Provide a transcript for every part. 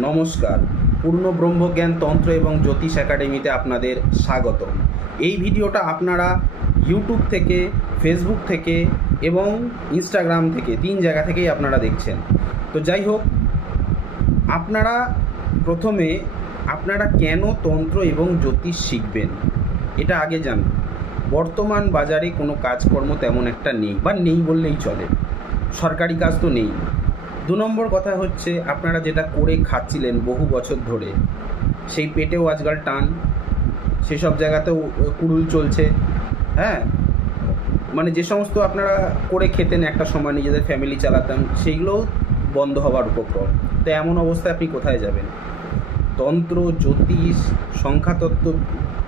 নমস্কার। পূর্ণ ব্রহ্মজ্ঞান তন্ত্র এবং জ্যোতিষ একাডেমিতে আপনাদের স্বাগত। এই ভিডিওটা আপনারা ইউটিউব থেকে, ফেসবুক থেকে এবং ইনস্টাগ্রাম থেকে 3 জায়গা থেকেই আপনারা দেখছেন। তো যাই হোক, আপনারা প্রথমে আপনারা কেন তন্ত্র এবং জ্যোতিষ শিখবেন এটা আগে জানুন। বর্তমান বাজারে কোনো কাজকর্ম তেমন একটা নেই, বা নেই বললেই চলে, সরকারি কাজ তো নেই। 2 নম্বর কথা হচ্ছে, আপনারা যেটা করে খাচ্ছিলেন বহু বছর ধরে, সেই পেটেও আজকাল টান, সেসব জায়গাতেও কুড়ুল চলছে। হ্যাঁ, মানে যে সমস্ত আপনারা করে খেতেন একটা সময়, নিজেদের ফ্যামিলি চালাতেন, সেইগুলোও বন্ধ হওয়ার উপক্রম। তো এমন অবস্থায় আপনি কোথায় যাবেন? তন্ত্র, জ্যোতিষ, সংখ্যাতত্ত্ব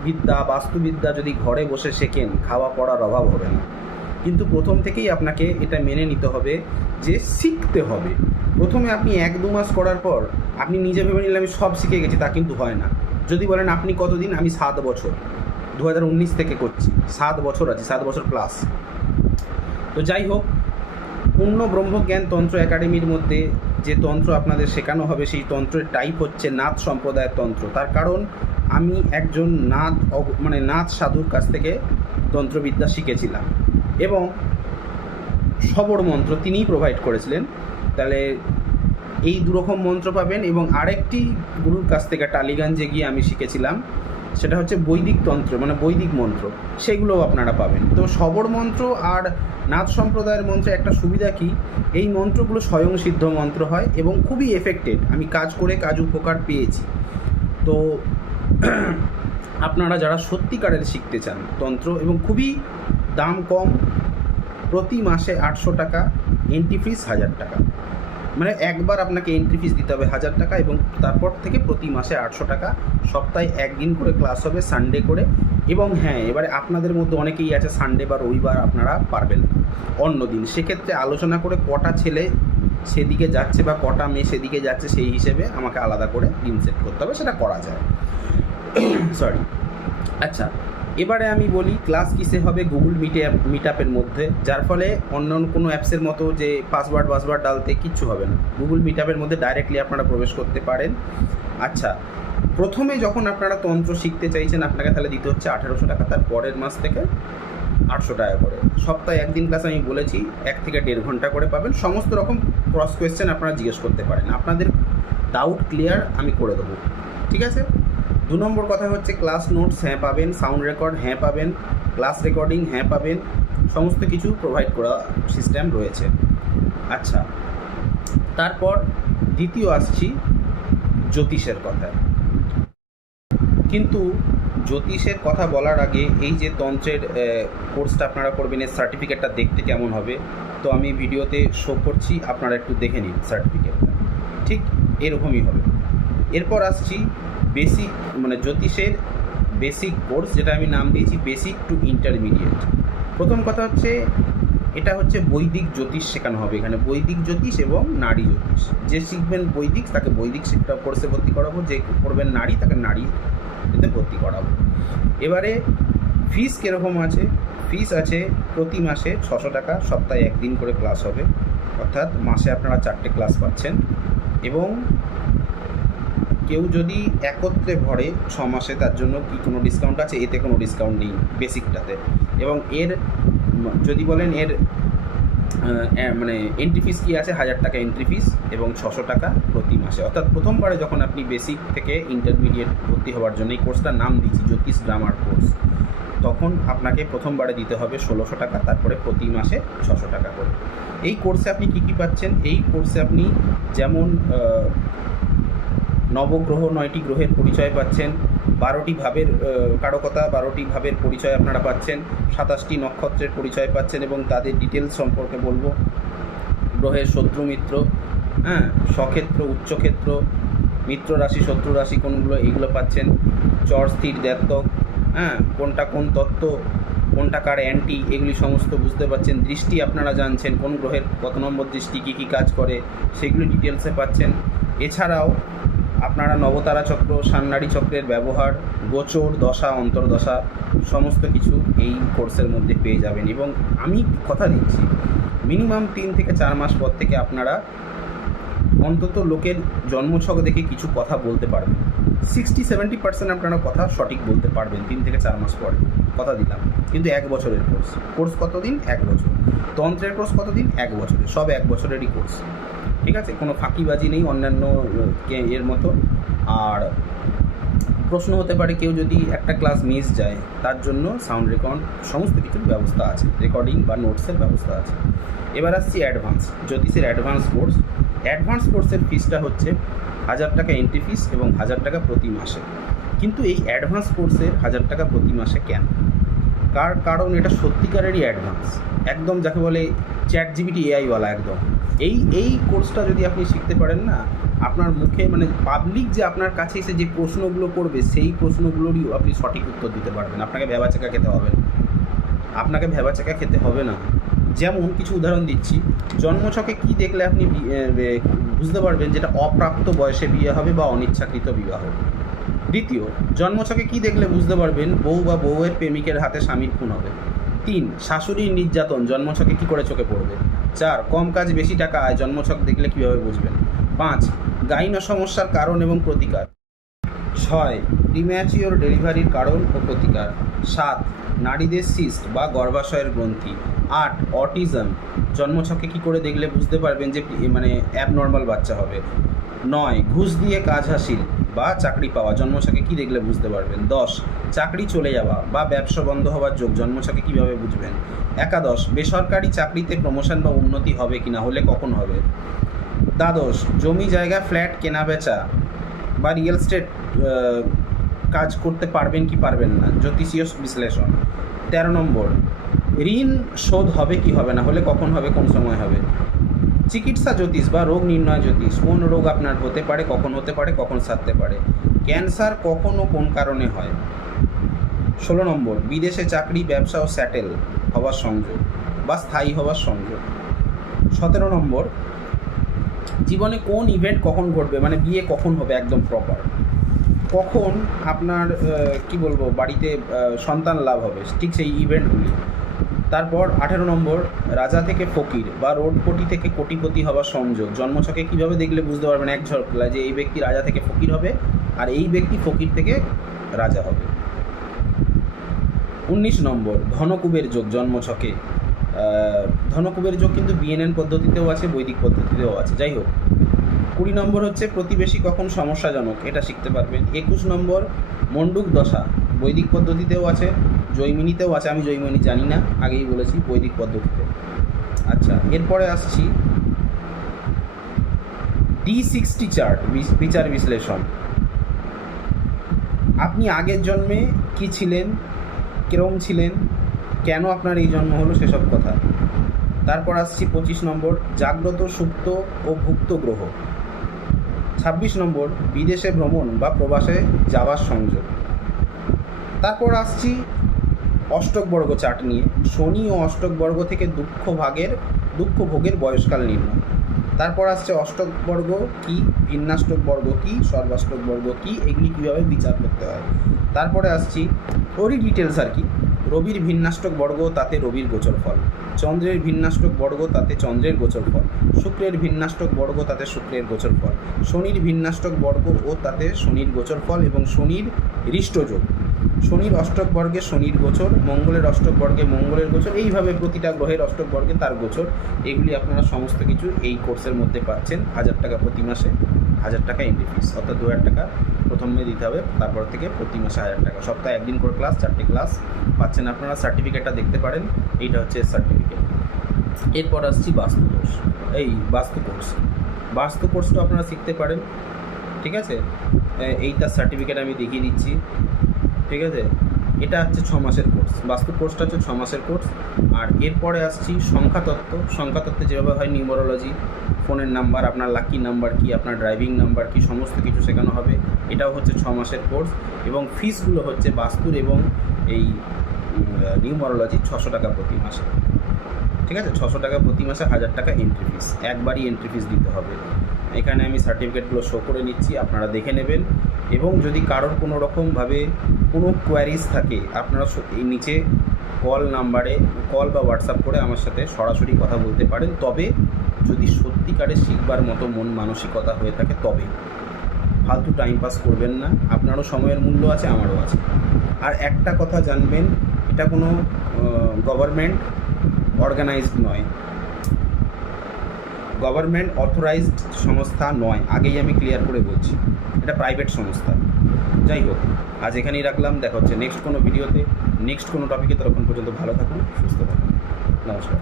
বিদ্যা, বাস্তুবিদ্যা যদি ঘরে বসে শেখেন, খাওয়া পড়ার অভাব হবে না। কিন্তু প্রথম থেকেই আপনাকে এটা মেনে নিতে হবে যে শিখতে হবে। প্রথমে আপনি 1-2 মাস করার পর আপনি নিজে ভেবে নিলে আমি সব শিখে গেছি, তা কিন্তু হয় না। যদি বলেন আপনি কতদিন, আমি 7 বছর, 2019 থেকে করছি, 7 বছর আছে, 7 বছর প্লাস। তো যাই হোক, পূর্ণ ব্রহ্মজ্ঞান তন্ত্র একাডেমির মধ্যে যে তন্ত্র আপনাদের শেখানো হবে, সেই তন্ত্রের টাইপ হচ্ছে নাথ সম্প্রদায়ের তন্ত্র। তার কারণ আমি একজন নাথ সাধুর কাছ থেকে তন্ত্রবিদ্যা শিখেছিলাম এবং শবর মন্ত্র তিনিই প্রোভাইড করেছিলেন। তাহলে এই 2 রকম মন্ত্র পাবেন। এবং আরেকটি গুরুর কাছ থেকে টালিগঞ্জে গিয়ে আমি শিখেছিলাম, সেটা হচ্ছে বৈদিক তন্ত্র, মানে বৈদিক মন্ত্র, সেগুলোও আপনারা পাবেন। তো শবর মন্ত্র আর নাথ সম্প্রদায়ের মন্ত্রে একটা সুবিধা কি, এই মন্ত্রগুলো স্বয়ংসিদ্ধ মন্ত্র হয় এবং খুবই এফেক্টেড। আমি কাজ করে কাজ উপকার পেয়েছি। তো আপনারা যারা সত্যিকারের শিখতে চান তন্ত্র, এবং খুবই দাম কম, প্রতি মাসে 800 টাকা, এন্ট্রি ফিস 1000 টাকা, মানে একবার আপনাকে এন্ট্রি ফিস দিতে হবে 1000 টাকা, এবং তারপর থেকে প্রতি মাসে 800 টাকা। সপ্তাহে 1 দিন করে ক্লাস হবে, সানডে করে। এবং হ্যাঁ, এবারে আপনাদের মধ্যে অনেকেই আছে সানডে বা রবিবার আপনারা পারবেন না, অন্য দিন। সেক্ষেত্রে আলোচনা করে কটা ছেলে সেদিকে যাচ্ছে বা কটা মেয়ে সেদিকে যাচ্ছে, সেই হিসেবে আমাকে আলাদা করে দিন সেট করতে হবে, সেটা করা যায়। সরি। আচ্ছা, এবারে আমি বলি ক্লাস কিসে হবে? গুগল মিট আপের মধ্যে, যার ফলে অন্য কোনো অ্যাপসের মতো যে পাসওয়ার্ড ডালতে কিচ্ছু হবে না। গুগল মিট আপের মধ্যে ডাইরেক্টলি আপনারা প্রবেশ করতে পারেন। আচ্ছা, প্রথমে যখন আপনারা তন্ত্র শিখতে চাইছেন, আপনাকে তাহলে দিতে হচ্ছে 1800 টাকা, তার পরের মাস থেকে 800 টাকা করে। সপ্তাহে 1 দিন ক্লাস আমি বলেছি, 1 থেকে 1.5 ঘন্টা করে পাবেন। সমস্ত রকম ক্রস কোয়েশ্চেন আপনারা জিজ্ঞেস করতে পারেন, আপনাদের ডাউট ক্লিয়ার আমি করে দেবো, ঠিক আছে? 2 নম্বর কথা হচ্ছে, ক্লাস নোটস হ্যাঁ পাবেন, সাউন্ড রেকর্ড হ্যাঁ পাবেন, ক্লাস রেকর্ডিং হ্যাঁ পাবেন, সমস্ত কিছু প্রোভাইড করা সিস্টেম রয়েছে। আচ্ছা, তারপর দ্বিতীয় আসছি জ্যোতিষের কথা। কিন্তু জ্যোতিষের কথা বলার আগে, এই যে তন্ত্রের কোর্সটা আপনারা করবেন, এর সার্টিফিকেটটা দেখতে কেমন হবে, তো আমি ভিডিওতে শো করছি, আপনারা একটু দেখে নিন সার্টিফিকেটটা। ঠিক এরকমই হবে। এরপর আসছি বেসিক, মানে জ্যোতিষের বেসিক কোর্স, যেটা আমি নাম দিয়েছি বেসিক টু ইন্টারমিডিয়েট। প্রথম কথা হচ্ছে, এটা হচ্ছে বৈদিক জ্যোতিষ শেখানো হবে এখানে, বৈদিক জ্যোতিষ এবং নারী জ্যোতিষ। যে শিখবেন বৈদিক, তাকে বৈদিক শিক্ষা কোর্সে ভর্তি করাবো, যে করবেন নারী, তাকে নারী এতে ভর্তি করাবো। এবারে ফিস কীরকম আছে? ফিস আছে প্রতি মাসে 600 টাকা, সপ্তাহে 1 দিন করে ক্লাস হবে, অর্থাৎ মাসে আপনারা 4টে ক্লাস পাচ্ছেন। এবং কেউ যদি একত্রে ভরে 6 মাসে, তার জন্য কি কোনো ডিসকাউন্ট আছে? এতে কোনো ডিসকাউন্ট নেই বেসিকটাতে। এবং এর যদি বলেন এর মানে এন্ট্রি ফিস কী আছে? 1000 টাকা এন্ট্রি ফিস এবং 600 টাকা প্রতি মাসে। অর্থাৎ প্রথমবারে যখন আপনি বেসিক থেকে ইন্টারমিডিয়েট ভর্তি হওয়ার জন্য, এই কোর্সটার নাম দিয়েছি জ্যোতিষ গ্রামার কোর্স, তখন আপনাকে প্রথমবারে দিতে হবে 1600 টাকা, তারপরে প্রতি মাসে 600 টাকা করে। এই কোর্সে আপনি কী কী পাচ্ছেন? এই কোর্সে আপনি যেমন নবগ্রহ, 9টি গ্রহের পরিচয় পাচ্ছেন, 12টি ভাবের কারকতা, 12টি ভাবের পরিচয় আপনারা পাচ্ছেন, 27টি নক্ষত্রের পরিচয় পাচ্ছেন, এবং তাদের ডিটেলস সম্পর্কে বলবো। গ্রহের শত্রু মিত্র, হ্যাঁ, স্বক্ষেত্র, উচ্চক্ষেত্র, মিত্র রাশি, শত্রু রাশি কোনগুলো, এইগুলো পাচ্ছেন। চর, স্থির, দ্ব্যর্থক, হ্যাঁ, কোনটা কোন তত্ত্ব, কোনটা কার অ্যান্টি, এগুলি সমস্ত বুঝতে পারছেন। দৃষ্টি আপনারা জানছেন, কোন গ্রহের কত নম্বর দৃষ্টি, কী কী কাজ করে, সেগুলি ডিটেলসে পাচ্ছেন। এছাড়াও আপনারা নবতারা চক্র, সান্নাড়ি চক্রের ব্যবহার, গোচর, দশা, অন্তর্দশা, সমস্ত কিছু এই কোর্সের মধ্যে পেয়ে যাবেন। এবং আমি কথা দিচ্ছি, মিনিমাম 3 থেকে 4 মাস পর থেকে আপনারা অন্তত লোকের জন্মছক দেখে কিছু কথা বলতে পারবেন। 60-70% আপনারা কথা সঠিক বলতে পারবেন 3 থেকে 4 মাস পরে, কথা দিলাম। কিন্তু 1 বছরের কোর্স কতদিন? 1 বছর। তন্ত্রের কোর্স কতদিন? 1 বছরের। সব 1 বছরেরই কোর্স, ঠিক আছে? কোনো ফাঁকিবাজি নেই অন্যান্য এর মতো। আর প্রশ্ন হতে পারে, কেউ যদি একটা ক্লাস মিস যায় তার জন্য সাউন্ড রেকর্ড সমস্ত কিছুর ব্যবস্থা আছে, রেকর্ডিং বা নোটসের ব্যবস্থা আছে। এবার আসছি অ্যাডভান্স, জ্যোতিষের অ্যাডভান্স কোর্স। অ্যাডভান্স কোর্সের ফিসটা হচ্ছে 1000 টাকা এন্ট্রি ফিস এবং 1000 টাকা প্রতি মাসে। কিন্তু এই অ্যাডভান্স কোর্সের 1000 টাকা প্রতি মাসে কেন? কারণ এটা সত্যিকারেরই অ্যাডভান্স, একদম যাকে বলে ChatGPT AI-ওয়ালা একদম। এই কোর্সটা যদি আপনি শিখতে পারেন না, আপনার মুখে মানে পাবলিক যে আপনার কাছে এসে যে প্রশ্নগুলো করবে সেই প্রশ্নগুলোরই আপনি সঠিক উত্তর দিতে পারবেন। আপনাকে ভ্যাবাচাকা খেতে হবে না। যেমন কিছু উদাহরণ দিচ্ছি, জন্মছকে কি দেখলে আপনি বুঝতে পারবেন যেটা অপ্রাপ্ত বয়সে বিয়ে হবে বা অনিচ্ছাকৃত বিবাহ। দ্বিতীয়, জন্মছকে কি দেখলে বুঝতে পারবেন বউ বা বউয়ের প্রেমিকের হাতে স্বামীর খুন হবে। 3, শাশুড়ির নির্যাতন জন্মছকে কি করে চোখে পড়বে। 4, কম কাজ বেশি টাকা আয় জন্মছক দেখলে কীভাবে বুঝবেন। 5, গাইন সমস্যার কারণ এবং প্রতিকার। 6, প্রিম্যাচিওর ডেলিভারির কারণ ও প্রতিকার। 7, নারীদের সিস্ট বা গর্ভাশয়ের গ্রন্থি। 8, অটিজম জন্মছকে কী করে দেখলে বুঝতে পারবেন যে মানে অ্যাবনর্মাল বাচ্চা হবে। 9, ঘুষ দিয়ে কাজ হাসিল বা চাকরি পাওয়া জন্মছকে কী দেখলে বুঝতে পারবেন। 10, চাকরি চলে যাওয়া বা ব্যবসা বন্ধ হওয়ার যোগ জন্মছকে কীভাবে বুঝবেন। 11, বেসরকারি চাকরিতে প্রমোশন বা উন্নতি হবে কি না, হলে কখন হবে। 12, জমি জায়গা ফ্ল্যাট কেনা বেচা বা রিয়েল এস্টেট কাজ করতে পারবেন কি পারবেন না, জ্যোতিষীয় বিশ্লেষণ। 13 নম্বর, ঋণ শোধ হবে কি হবে না, হলে কখন হবে, কোন সময় হবে। চিকিৎসা জ্যোতিষ বা রোগ নির্ণয় জ্যোতিষ, কোন রোগ আপনার হতে পারে, কখন সারতে পারে। ক্যান্সার কখন ও কোন কারণে হয়। 16 নম্বর, বিদেশে চাকরি, ব্যবসা ও স্যাটেল হওয়ার সংযোগ বা স্থায়ী হওয়ার সংযোগ। 17 নম্বর, জীবনে কোন ইভেন্ট কখন ঘটবে, মানে বিয়ে কখন হবে একদম প্রপার, কখন আপনার বাড়িতে সন্তান লাভ হবে, ঠিক সেই ইভেন্টগুলি। তারপর 18 নম্বর, রাজা থেকে ফকির বা রোডপতি থেকে কোটিপতি হওয়ার সংযোগ জন্মছকে কীভাবে দেখলে বুঝতে পারবেন এক ঝলকে যে এই ব্যক্তি রাজা থেকে ফকির হবে আর এই ব্যক্তি ফকির থেকে রাজা হবে। 19 নম্বর, ধনকুবের যোগ জন্মছকে। ধনকুবের যোগ কিন্তু বিএনএন পদ্ধতিতেও আছে, বৈদিক পদ্ধতিতেও আছে, যাই হোক। 20 নম্বর হচ্ছে প্রতিবেশী কখন সমস্যাজনক, এটা শিখতে পারবেন। 21 নম্বর, মণ্ডুক দশা বৈদিক পদ্ধতিতেও আছে, জৈমিনীতেও আছে, আমি জৈমিনী জানি না, আগেই বলেছি বৈদিক পদ্ধতিতে। আচ্ছা, এরপরে আসছি D60 চার্ট, বিচার বিশ্লেষণ। আপনি আগের জন্মে কি ছিলেন, কিরম ছিলেন, কেন আপনার এই জন্ম হলো, সেসব কথা। তারপর আসছি 25 নম্বর, জাগ্রত, সুপ্ত ও ভুক্ত গ্রহ। 26 নম্বর, বিদেশে ভ্রমণ বা প্রবাসে যাওয়ার সংযোগ। তারপর আসছি অষ্টক বর্গ চার্ট নিয়ে, শনি ও অষ্টক বর্গ থেকে দুঃখ ভোগের বয়সকাল নির্ণয়। তারপর আসছে অষ্টক বর্গ কী, ভিন্নাষ্টক বর্গ কী, সর্বাষ্টক বর্গ কী, এগুলি কীভাবে বিচার করতে হয়। তারপরে আসছি ওরই ডিটেলস আর কি, রবির ভিন্নাষ্টক বর্গ তাতে রবির গোচর ফল, চন্দ্রের ভিন্নাষ্টক বর্গ তাতে চন্দ্রের গোচর ফল, শুক্রের ভিন্নাষ্টক বর্গ তাতে শুক্রের গোচর ফল, শনির ভিন্নাষ্টক বর্গ ও তাতে শনির গোচর ফল এবং শনির হৃষ্টযোগ, শনির অষ্টক বর্গে শনির গোচর, মঙ্গলের অষ্টক বর্গে মঙ্গলের গোচর, এইভাবে প্রতিটা গ্রহের অষ্টক বর্গে তার গোচর। এগুলি আপনারা সমস্ত কিছু এই কোর্সের মধ্যে পাচ্ছেন। 1000 টাকা প্রতি মাসে, 1000 টাকা এন্ট্রি ফিস, অর্থাৎ 2000 টাকা প্রথমে দিতে হবে, তারপর থেকে প্রতি মাসে 1000 টাকা। সপ্তাহে একদিন করে ক্লাস, 4টে ক্লাস পাচ্ছেন আপনারা। সার্টিফিকেটটা দেখতে পারেন, এইটা হচ্ছে সার্টিফিকেট। এরপর আসছি বাস্তু কোর্সটা আপনারা শিখতে পারেন, ঠিক আছে? এইটার সার্টিফিকেট আমি দেখিয়ে দিচ্ছি, ঠিক আছে? এটা হচ্ছে 6 মাসের কোর্স, বাস্তু কোর্সটা হচ্ছে 6 মাসের কোর্স। আর এরপরে আসছি সংখ্যাতত্ত্বে যেভাবে হয়, নিউমারোলজি, ফোনের নাম্বার, আপনার লাকি নাম্বার কি, আপনার ড্রাইভিং নাম্বার কি, সমস্ত কিছু শেখানো হবে। এটাও হচ্ছে 6 মাসের কোর্স এবং ফিসগুলো হচ্ছে বাস্তুর এবং এই নিউমারোলজি 600 টাকা প্রতি মাসে, ঠিক আছে? 600 টাকা প্রতি মাসে, 1000 টাকা এন্ট্রি ফিস, একবারই এন্ট্রি ফিস দিতে হবে। এখানে আমি সার্টিফিকেটগুলো শো করে নিচ্ছি, আপনারা দেখে নেবেন। এবং যদি কারোর কোনো রকমভাবে কোনো কোয়ারিজ থাকে, আপনারা এই নিচে কল বা হোয়াটসঅ্যাপ করে আমার সাথে সরাসরি কথা বলতে পারেন। তবে যদি সত্যিকারে শিখবার মতো মন মানসিকতা হয়ে থাকে তবে। ফালতু টাইম পাস করবেন না, আপনারও সময়ের মূল্য আছে, আমারও আছে। আর একটা কথা জানবেন, এটা কোনো গভর্নমেন্ট অর্গানাইজড নয়, গভর্নমেন্ট অথরাইজড সংস্থা নয়, আগেই আমি ক্লিয়ার করে বলছি, এটা প্রাইভেট সংস্থা। যাই হোক, আজ এখানেই রাখলাম, দেখা হচ্ছে নেক্সট কোনো ভিডিওতে, নেক্সট কোনো টপিকে। ততক্ষণ পর্যন্ত ভালো থাকুন, সুস্থ থাকুন, নমস্কার।